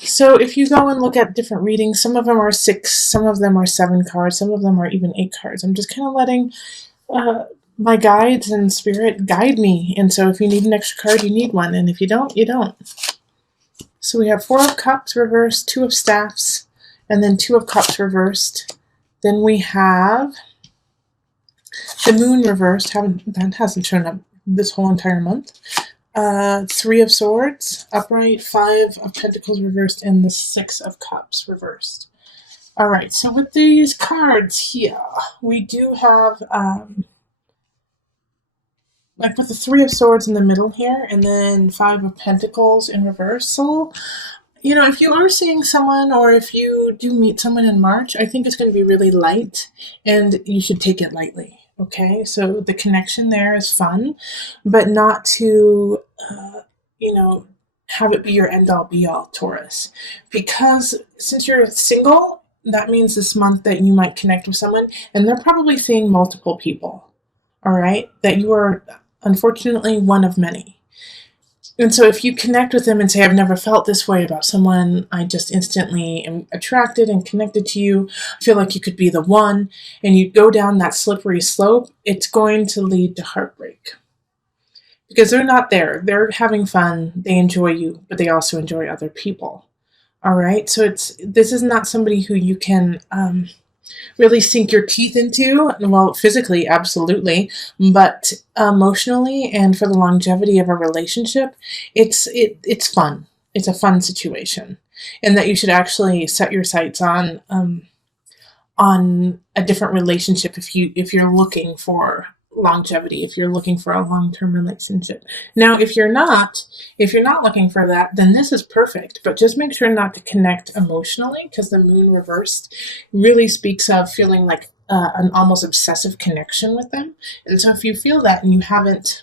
So if you go and look at different readings, some of them are 6, some of them are 7 cards, some of them are even 8 cards. I'm just kind of letting uh, my guides and spirit guide me. And so if you need an extra card, you need one. And if you don't, you don't. So we have 4 of Cups reversed, 2 of Staffs, and then 2 of Cups reversed. Then we have the Moon reversed. That hasn't shown up this whole entire month. 3 of Swords upright, 5 of Pentacles reversed, and the 6 of Cups reversed. All right, so with these cards here, we do have, like with the 3 of Swords in the middle here, and then 5 of Pentacles in reversal. You know, if you are seeing someone, or if you do meet someone in March, I think it's going to be really light, and you should take it lightly. Okay, so the connection there is fun, but not to, have it be your end all be all, Taurus. Because since you're single, that means this month that you might connect with someone, and they're probably seeing multiple people. All right, that you are unfortunately one of many. And so if you connect with them and say, I've never felt this way about someone, I just instantly am attracted and connected to you, I feel like you could be the one, and you go down that slippery slope, it's going to lead to heartbreak. Because they're not there. They're having fun. They enjoy you, but they also enjoy other people. All right? So this is not somebody who you can really sink your teeth into. Well, physically, absolutely, but emotionally and for the longevity of a relationship, it's fun. It's a fun situation, and that you should actually set your sights on a different relationship if you're looking for longevity, if you're looking for a long-term relationship. Now, if you're not looking for that, then this is perfect, but just make sure not to connect emotionally, because the Moon reversed really speaks of feeling like an almost obsessive connection with them. And so if you feel that and you haven't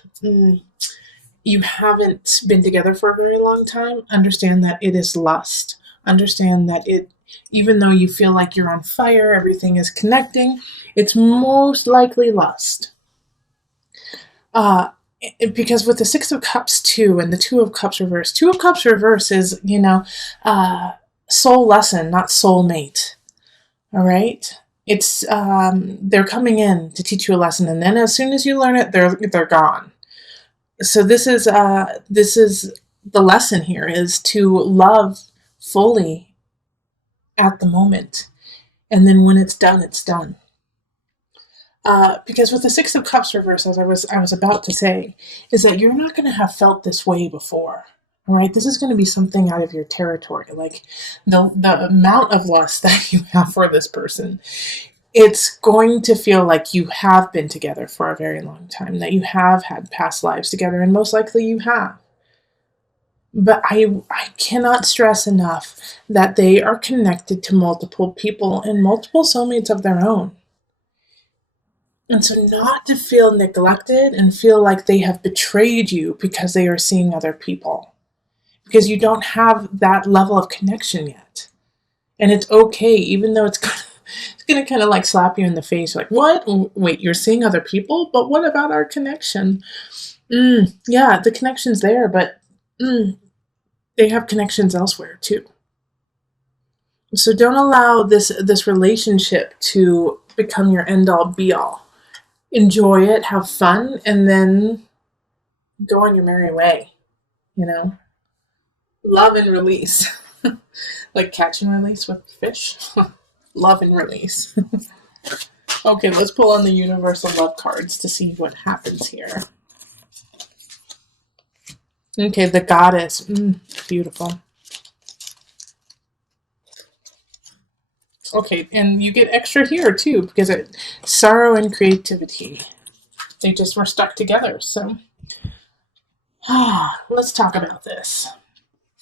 been together for a very long time, understand that it is lust. Understand that even though you feel like you're on fire, everything is connecting, it's most likely lust. Because with the 6 of Cups too, and the 2 of Cups reverse, 2 of Cups reverse is, soul lesson, not soulmate. All right? It's, they're coming in to teach you a lesson, and then as soon as you learn it, they're gone. So this is the lesson here, is to love fully at the moment. And then when it's done, it's done. Because with the 6 of Cups reverse, as I was about to say, is that you're not going to have felt this way before. All right, this is going to be something out of your territory. Like the amount of lust that you have for this person, it's going to feel like you have been together for a very long time, that you have had past lives together, and most likely you have. But I cannot stress enough that they are connected to multiple people and multiple soulmates of their own. And so not to feel neglected and feel like they have betrayed you because they are seeing other people. Because you don't have that level of connection yet. And it's okay, even though it's going to kind of like slap you in the face. Like, what? Wait, you're seeing other people? But what about our connection? Yeah, the connection's there, but they have connections elsewhere too. So don't allow this relationship to become your end-all be-all. Enjoy it, have fun, and then go on your merry way. Love and release. Like catch and release with fish. Love and release. Okay, let's pull on the universal love cards to see what happens here. Okay, the Goddess. Beautiful. Okay, and you get extra here too, because sorrow and creativity. They just were stuck together, so. Let's talk about this.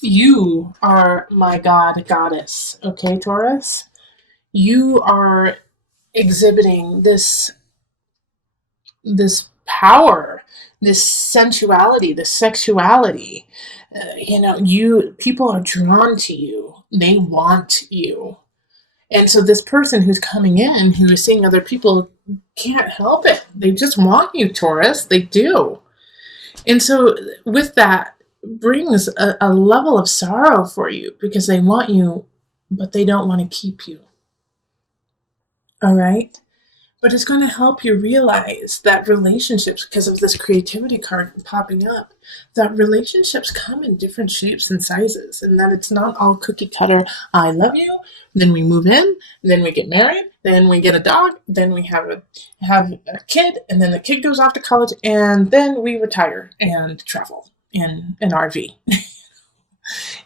You are my goddess, okay, Taurus? You are exhibiting this power, this sensuality, this sexuality. People are drawn to you. They want you. And so this person who's coming in, who is seeing other people, can't help it. They just want you, Taurus. They do. And so with that, brings a level of sorrow for you because they want you, but they don't want to keep you. All right? But it's going to help you realize that relationships, because of this creativity card popping up, that relationships come in different shapes and sizes, and that it's not all cookie cutter. I love you, then we move in, then we get married, then we get a dog, then we have a kid, and then the kid goes off to college, and then we retire and travel in an RV.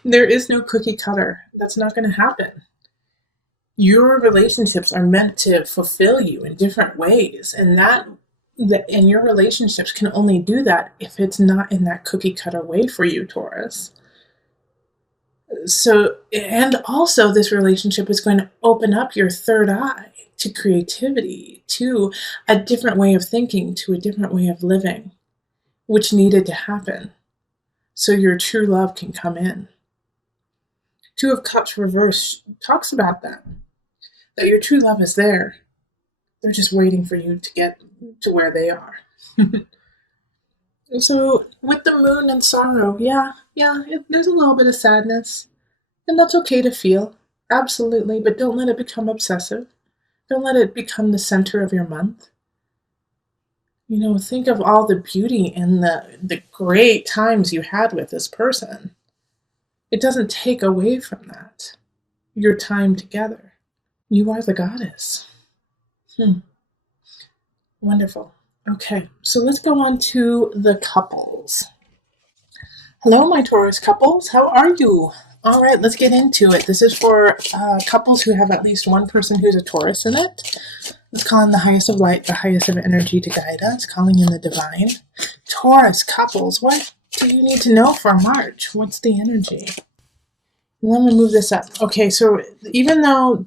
There is no cookie cutter. That's not going to happen. Your relationships are meant to fulfill you in different ways, and and your relationships can only do that if it's not in that cookie cutter way for you, Taurus. So, and also this relationship is going to open up your third eye to creativity, to a different way of thinking, to a different way of living, which needed to happen so your true love can come in. Two of Cups reverse talks about that your true love is there. They're just waiting for you to get to where they are. So with the moon and sorrow, there's a little bit of sadness, and that's okay to feel, absolutely, but don't let it become obsessive. Don't let it become the center of your month. Think of all the beauty and the great times you had with this person. It doesn't take away from that, your time together. You are the goddess. Wonderful. Okay, so let's go on to the couples. Hello, my Taurus couples. How are you? All right, let's get into it. This is for couples who have at least one person who's a Taurus in it. Let's call in the highest of light, the highest of energy to guide us, calling in the divine. Taurus couples, what do you need to know for March? What's the energy? Let me move this up. Okay, so even though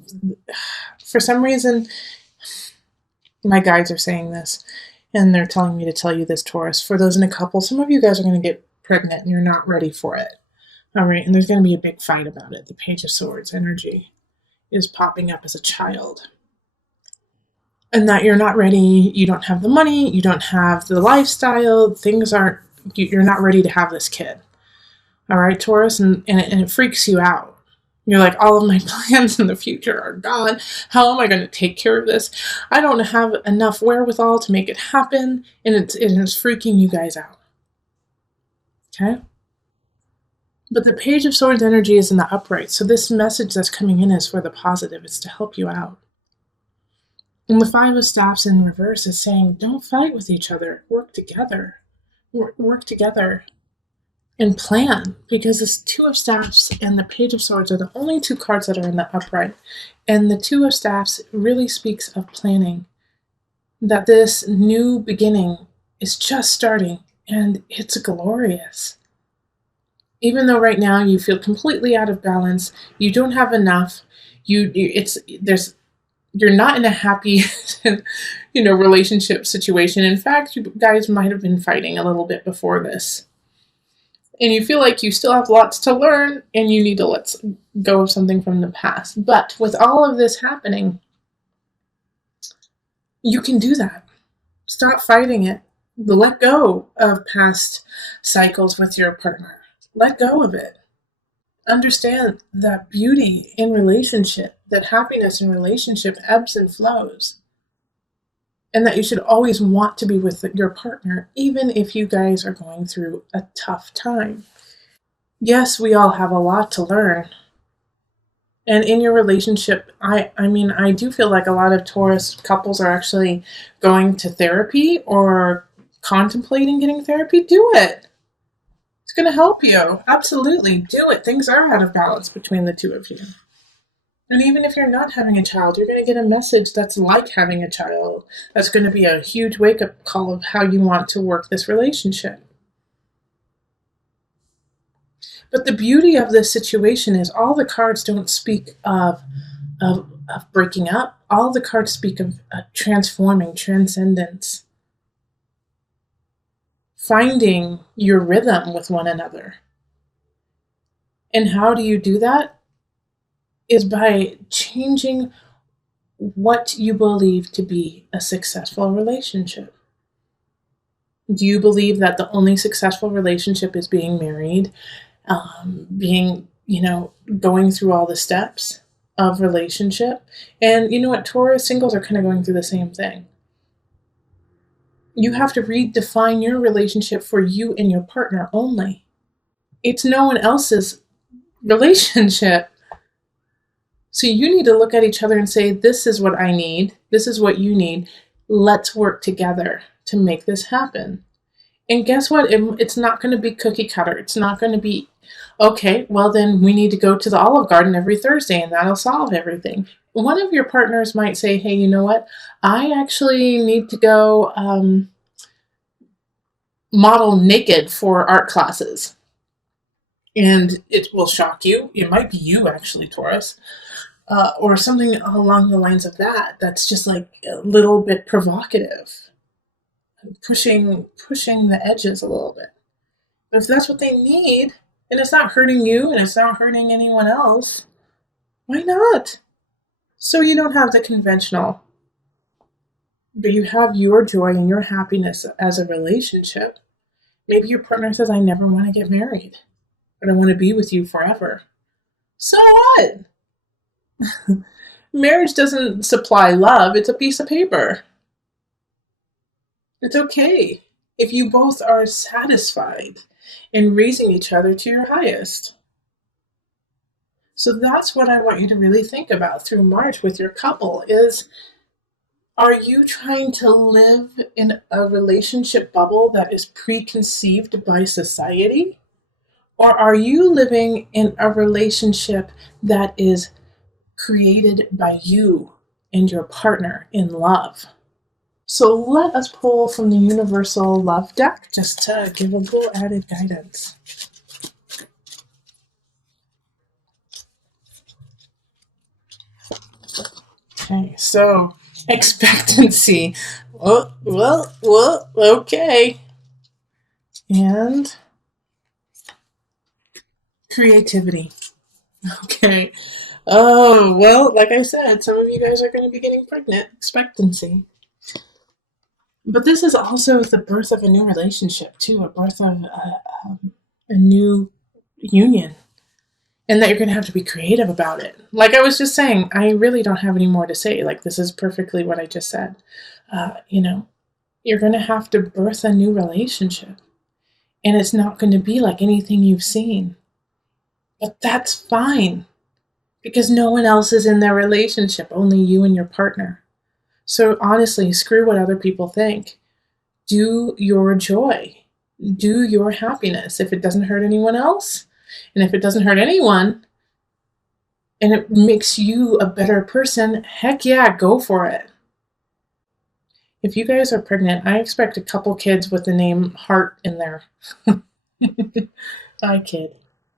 for some reason my guides are saying this, and they're telling me to tell you this, Taurus, for those in a couple, some of you guys are going to get pregnant and you're not ready for it. All right, and there's going to be a big fight about it. The Page of Swords energy is popping up as a child. And that you're not ready, you don't have the money, you don't have the lifestyle, you're not ready to have this kid. All right, Taurus, and it freaks you out. You're like, all of my plans in the future are gone. How am I going to take care of this? I don't have enough wherewithal to make it happen, and it's freaking you guys out. Okay? But the Page of Swords energy is in the upright, so this message that's coming in is for the positive. It's to help you out. And the Five of Staffs in reverse is saying, don't fight with each other. Work together. Work together. And plan, because this Two of Staffs and the Page of Swords are the only two cards that are in the upright. And the Two of Staffs really speaks of planning, that this new beginning is just starting, and it's glorious. Even though right now you feel completely out of balance, you don't have enough, you're not in a happy relationship situation. In fact, you guys might have been fighting a little bit before this. And you feel like you still have lots to learn and you need to let go of something from the past. But with all of this happening, you can do that. Stop fighting it. Let go of past cycles with your partner. Let go of it. Understand that beauty in relationship, that happiness in relationship ebbs and flows. And that you should always want to be with your partner, even if you guys are going through a tough time. Yes, we all have a lot to learn. And in your relationship, I do feel like a lot of Taurus couples are actually going to therapy or contemplating getting therapy. Do it. It's going to help you. Absolutely. Do it. Things are out of balance between the two of you. And even if you're not having a child, you're going to get a message that's like having a child. That's going to be a huge wake-up call of how you want to work this relationship. But the beauty of this situation is all the cards don't speak of breaking up. All the cards speak of transforming, transcendence. Finding your rhythm with one another. And how do you do that? Is by changing what you believe to be a successful relationship. Do you believe that the only successful relationship is being married, being, going through all the steps of relationship? And you know what? Taurus singles are kind of going through the same thing. You have to redefine your relationship for you and your partner only. It's no one else's relationship. So you need to look at each other and say, this is what I need. This is what you need. Let's work together to make this happen. And guess what? It's not going to be cookie cutter. It's not going to be, okay, well, then we need to go to the Olive Garden every Thursday and that'll solve everything. One of your partners might say, hey, you know what? I actually need to go model naked for art classes. And it will shock you. It might be you, actually, Taurus. Or something along the lines of that. That's just like a little bit provocative, pushing the edges a little bit. But if that's what they need, and it's not hurting you and it's not hurting anyone else, why not? So you don't have the conventional, but you have your joy and your happiness as a relationship. Maybe your partner says, I never want to get married, but I want to be with you forever. So what? Marriage doesn't supply love, it's a piece of paper. It's okay if you both are satisfied in raising each other to your highest. So that's what I want you to really think about through March with your couple is, are you trying to live in a relationship bubble that is preconceived by society? Or are you living in a relationship that is created by you and your partner in love? So let us pull from the Universal Love deck just to give a little added guidance. Okay, so expectancy. Well, okay. And creativity. Okay. Oh, well, like I said, some of you guys are going to be getting pregnant. Expectancy. But this is also the birth of a new relationship, too, a birth of a new union. And that you're going to have to be creative about it. Like I was just saying, I really don't have any more to say. Like, this is perfectly what I just said. You're going to have to birth a new relationship. And it's not going to be like anything you've seen. But that's fine. Because no one else is in their relationship, only you and your partner. So honestly, screw what other people think. Do your joy. Do your happiness. If it doesn't hurt anyone else, and if it doesn't hurt anyone, and it makes you a better person, heck yeah, go for it. If you guys are pregnant, I expect a couple kids with the name Heart in there. I kid.